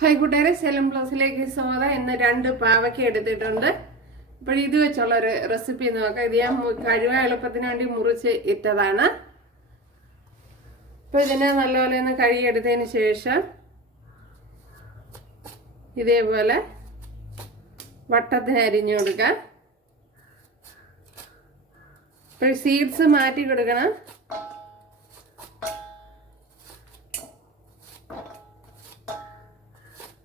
Hi കൂട്ടുകാരെ സെലം ബ്ലൗസിലേക്ക് സ്വാഗതം. ഇന്ന് രണ്ട് പാവയ്ക്ക എടുത്തിട്ടുണ്ട്. അപ്പോൾ ഇത് വെച്ചുള്ള ഒരു റെസിപ്പി നോക്കാം. ഇത് ഞാൻ കഴിവ എളുപ്പത്തിന് വേണ്ടി മുറിച്ച് ഇട്ടതാണ്. അപ്പോൾ ഇതിനെ നല്ലപോലെ ഒന്ന് കഴുകിയെടുത്തതിന് ശേഷം ഇതേപോലെ വട്ടത്തിന് അരിഞ്ഞു കൊടുക്കാം. ഇപ്പോൾ സീഡ്സ് മാറ്റി കൊടുക്കണം.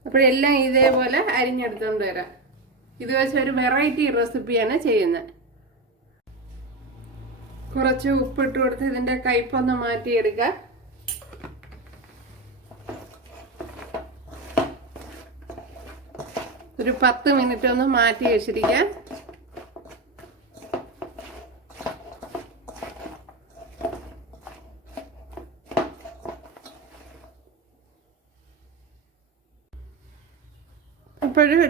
അപ്പോഴെല്ലാം ഇതേപോലെ അരിഞ്ഞെടുത്തോണ്ട് വരാം. ഇത് വെച്ച് ഒരു വെറൈറ്റി റെസിപ്പിയാണ് ചെയ്യുന്നത്. കുറച്ച് ഉപ്പിട്ട് കൊടുത്ത് ഇതിന്റെ കയ്പൊന്ന് മാറ്റിയെടുക്കുക ഒരു പത്ത് മിനിറ്റ് ഒന്ന് മാറ്റി വെച്ചിരിക്കാം.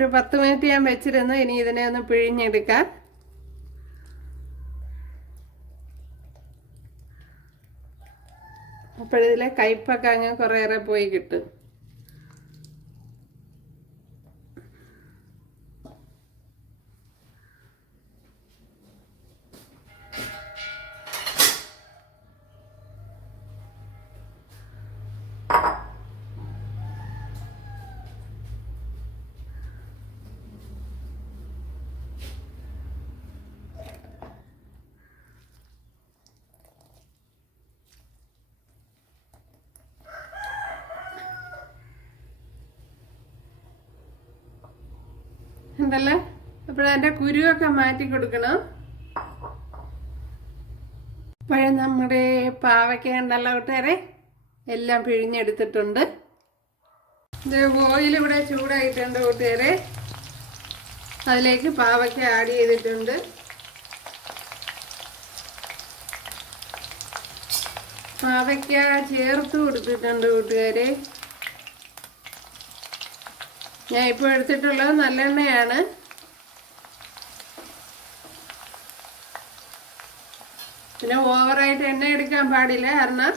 ഒരു പത്ത് മിനിറ്റ് ഞാൻ വെച്ചിരുന്നു. ഇനി ഇതിനെ ഒന്ന് പിഴിഞ്ഞെടുക്കാം. അപ്പോഴിതിലെ കയ്പൊക്കെ അങ്ങ് കുറേയേറെ പോയി കിട്ടും. ഉണ്ടല്ലേ അപ്പോഴതിന്റെ കുരുവൊക്കെ മാറ്റി കൊടുക്കണം. അപ്പോഴേ നമ്മുടെ പാവയ്ക്ക ഉണ്ടല്ലോ കൂട്ടുകാരെ എല്ലാം പിഴിഞ്ഞെടുത്തിട്ടുണ്ട്. ഇത് ഓയിൽ ഇവിടെ ചൂടായിട്ടുണ്ട് കൂട്ടുകാരെ. അതിലേക്ക് പാവയ്ക്ക ആഡ് ചെയ്തിട്ടുണ്ട്. പാവയ്ക്ക ചേർത്ത് കൊടുത്തിട്ടുണ്ട് കൂട്ടുകാരെ. ഞാൻ ഇപ്പോൾ എടുത്തിട്ടുള്ളത് നല്ലെണ്ണയാണ്. പിന്നെ ഓവറായിട്ട് എണ്ണ എടുക്കാൻ പാടില്ല കാരണം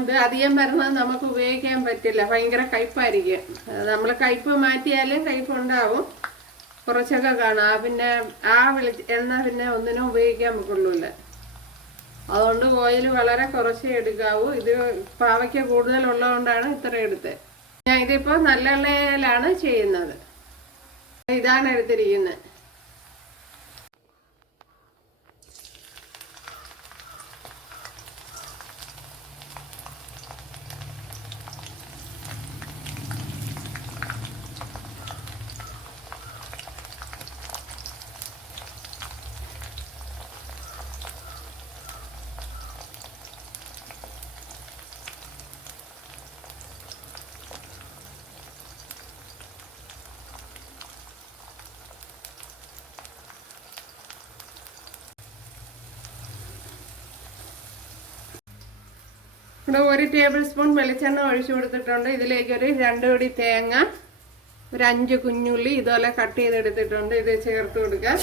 ഇത് അധികം വരുന്നത് നമുക്ക് ഉപയോഗിക്കാൻ പറ്റില്ല. ഭയങ്കര കയ്പായിരിക്കും. നമ്മൾ കയ്പ് മാറ്റിയാലും കയ്പ് ഉണ്ടാവും കുറച്ചൊക്കെ കാണും. പിന്നെ ആ വെളി എണ്ണ പിന്നെ ഒന്നിനും ഉപയോഗിക്കാൻ കൊള്ളൂല. അതുകൊണ്ട് ഓയിൽ വളരെ കുറച്ചേ എടുക്കാവൂ. ഇത് പാവയ്ക്ക കൂടുതലുള്ളതുകൊണ്ടാണ് ഇത്ര എടുത്തത്. ഞാൻ ഇതിപ്പോൾ നല്ലെണ്ണയിലാണ് ചെയ്യുന്നത്. ഇതാണ് എടുത്തിരിക്കുന്നത് ഇവിടെ ഒരു ടേബിൾ സ്പൂൺ വെളിച്ചെണ്ണ ഒഴിച്ചു കൊടുത്തിട്ടുണ്ട്. ഇതിലേക്ക് ഒരു രണ്ട് പിടി തേങ്ങ ഒരു അഞ്ച് കുഞ്ഞുള്ളി ഇതുപോലെ കട്ട് ചെയ്തെടുത്തിട്ടുണ്ട്. ഇത് ചേർത്ത് കൊടുക്കുക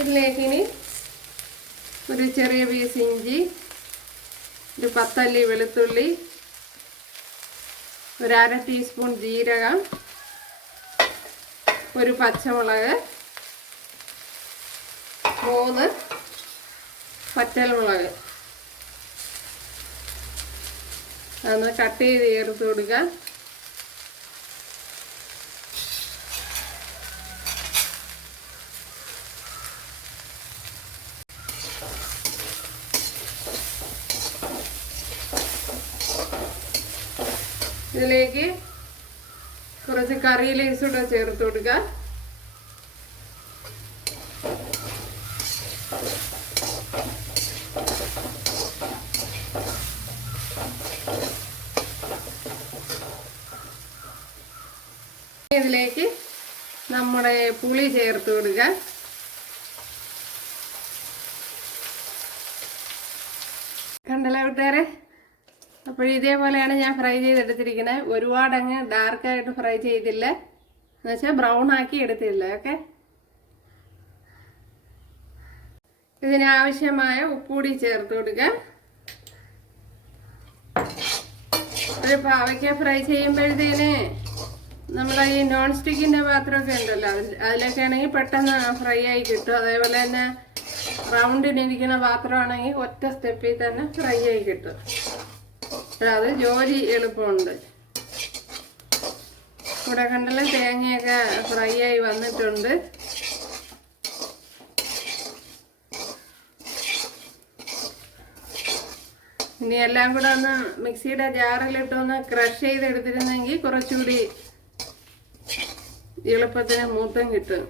ഇതിലേക്ക് ഇനി ഒരു ചെറിയ പീസ് ഇഞ്ചി ഒരു പത്തല്ലി വെളുത്തുള്ളി ഒരു അര ടീസ്പൂൺ ജീരകം ഒരു പച്ചമുളക് മൂന്ന് പച്ചമുളക് അതൊന്ന് കട്ട് ചെയ്ത് ചേർത്ത് കൊടുക്കുക ഇതിലേക്ക് കുറച്ച് കറി ലൈസ് കൂടെ ചേർത്ത് കൊടുക്കുക ഇതിലേക്ക് നമ്മുടെ പുളി ചേർത്ത് കൊടുക്കുക കണ്ടല്ലോ കൂട്ടുകാരെ? അപ്പോൾ ഇതേപോലെയാണ് ഞാൻ ഫ്രൈ ചെയ്തെടുത്തിരിക്കുന്നത് ഒരുപാട് അങ്ങ് ഡാർക്കായിട്ട് ഫ്രൈ ചെയ്തില്ല. എന്നുവെച്ചാൽ ബ്രൗൺ ആക്കി എടുത്തില്ല ഓക്കെ? ഇതിനാവശ്യമായ ഉപ്പുകൂടി ചേർത്ത് കൊടുക്കുക ഒരു പാവയ്ക്ക ഫ്രൈ ചെയ്യുമ്പോഴത്തേന് നമ്മളെ ഈ നോൺ സ്റ്റിക്കിന്റെ പാത്രമൊക്കെ ഉണ്ടല്ലോ. അതിൽ അതിലൊക്കെ ആണെങ്കിൽ പെട്ടെന്ന് ഫ്രൈ ആയി കിട്ടും. അതേപോലെ തന്നെ റൗണ്ടിനിരിക്കുന്ന പാത്രമാണെങ്കിൽ ഒറ്റ സ്റ്റെപ്പിൽ തന്നെ ഫ്രൈ ആയി കിട്ടും. അത് ജോലി എളുപ്പമുണ്ട്. ഇവിടെ കണ്ടല്ലോ തേങ്ങയൊക്കെ ഫ്രൈ ആയി വന്നിട്ടുണ്ട്. ഇനി എല്ലാം കൂടെ ഒന്ന് മിക്സിയുടെ ജാറിലിട്ടൊന്ന് ക്രഷ് ചെയ്തെടുത്തിരുന്നെങ്കിൽ കുറച്ചുകൂടി എളുപ്പത്തിന് മൂത്തം കിട്ടും.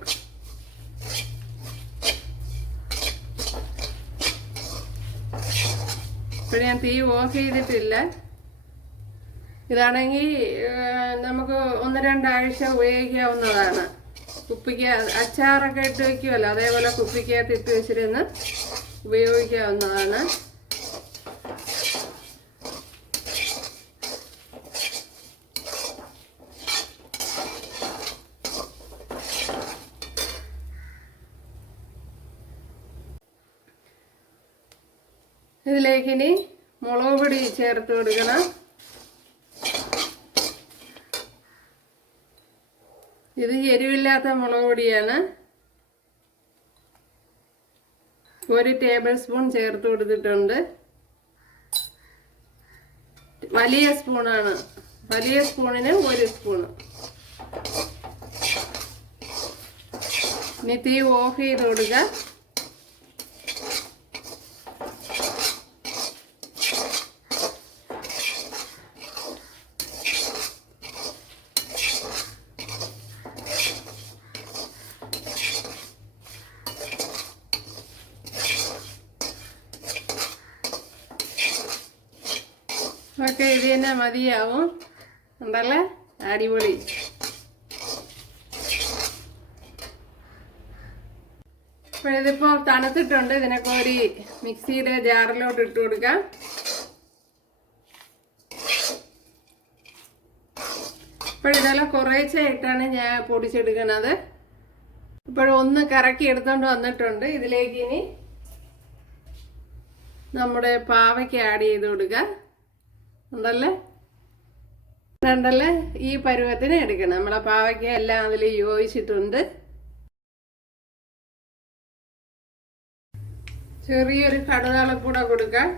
ഇപ്പൊ ഞാൻ തീ ഓഫ് ചെയ്തിട്ടില്ല. ഇതാണെങ്കിൽ നമുക്ക് ഒന്ന് രണ്ടാഴ്ച ഉപയോഗിക്കാവുന്നതാണ്. കുപ്പിക്ക് അച്ചാറൊക്കെ ഇട്ട് വെക്കുമല്ലോ അതേപോലെ കുപ്പിക്കകത്ത് ഇട്ട് വെച്ചിരുന്ന് ഉപയോഗിക്കാവുന്നതാണ്. ഇനി മുളക് പൊടി ചേർത്ത് കൊടുക്കണം. ഇത് എരിവില്ലാത്ത മുളക് പൊടിയാണ്. ഒരു ടേബിൾ സ്പൂൺ ചേർത്ത് കൊടുത്തിട്ടുണ്ട്. വലിയ സ്പൂണാണ്. വലിയ സ്പൂണിന് ഒരു സ്പൂണ് ഇനി തീ ഓഫ് ചെയ്ത് കൊടുക്കുക ഓക്കെ ഇത് തന്നെ മതിയാവും ഉണ്ടല്ലേ അടിപൊളി അപ്പോൾ ഇതിപ്പോൾ തണുത്തിട്ടുണ്ട്. ഇതിനൊക്കെ ഒരു മിക്സിയുടെ ജാറിലോട്ട് ഇട്ട് കൊടുക്കാം. ഇപ്പോൾ ഇതെല്ലാം കുറേശ്ശായിട്ടാണ് ഞാൻ പൊടിച്ചെടുക്കുന്നത്. ഇപ്പോഴൊന്ന് കറക്കി എടുത്തോണ്ട് വന്നിട്ടുണ്ട്. ഇതിലേക്ക് ഇനി നമ്മുടെ പാവയ്ക്ക് ആഡ് ചെയ്ത് കൊടുക്കുക ഉണ്ടല്ലേ? ഉണ്ടല്ലേ? ഈ പരുവത്തിന് എടുക്കണം. നമ്മളെ പാവയ്ക്ക എല്ലാം അതിൽ യോജിച്ചിട്ടുണ്ട്. ചെറിയൊരു കടുതാളക്കൂടെ കൊടുക്കാം.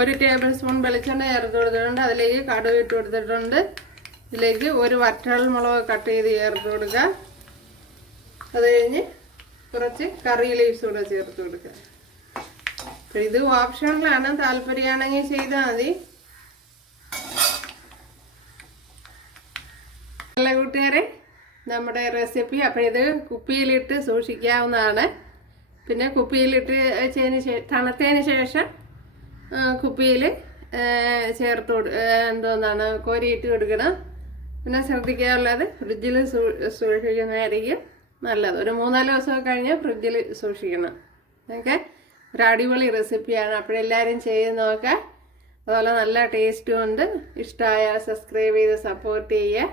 ഒരു ടേബിൾ സ്പൂൺ വെളിച്ചെണ്ണ ചേർത്ത് കൊടുത്തിട്ടുണ്ട്. അതിലേക്ക് കടുക് ഇട്ട് കൊടുത്തിട്ടുണ്ട്. ഇതിലേക്ക് ഒരു വറ്റൽ മുളക് കട്ട് ചെയ്ത് ചേർത്ത് കൊടുക്കുക. അത് കഴിഞ്ഞ് കുറച്ച് കറി ലീവ്സ് കൂടെ ചേർത്ത് കൊടുക്കുക. ഇത് ഓപ്ഷനിലാണ് താല്പര്യമാണെങ്കിൽ ചെയ്താൽ മതി. നല്ല കൂട്ടുകാരെ? നമ്മുടെ റെസിപ്പി അപ്പോൾ ഇത് കുപ്പിയിലിട്ട് സൂക്ഷിക്കാവുന്നതാണ്. പിന്നെ കുപ്പിയിലിട്ട് വെച്ചതിന് ശേഷം തണുത്തതിന് ശേഷം കുപ്പിയിൽ ചേർത്ത് കൊടു എന്തോന്നാണ് കോരിയിട്ട് കൊടുക്കണം. പിന്നെ ശ്രദ്ധിക്കാറുള്ളത് ഫ്രിഡ്ജിൽ സൂക്ഷിക്കുന്നതായിരിക്കും നല്ലത്. ഒരു മൂന്നാൽ ദിവസമൊക്കെ കഴിഞ്ഞ് ഫ്രിഡ്ജിൽ സൂക്ഷിക്കണം. ഓക്കെ ഒരു അടിപൊളി റെസിപ്പിയാണ് അപ്പോഴെല്ലാവരും ചെയ്ത് നോക്കാം. അതുപോലെ നല്ല ടേസ്റ്റും ഉണ്ട്. ഇഷ്ടമായ സബ്സ്ക്രൈബ് ചെയ്ത് സപ്പോർട്ട് ചെയ്യുക.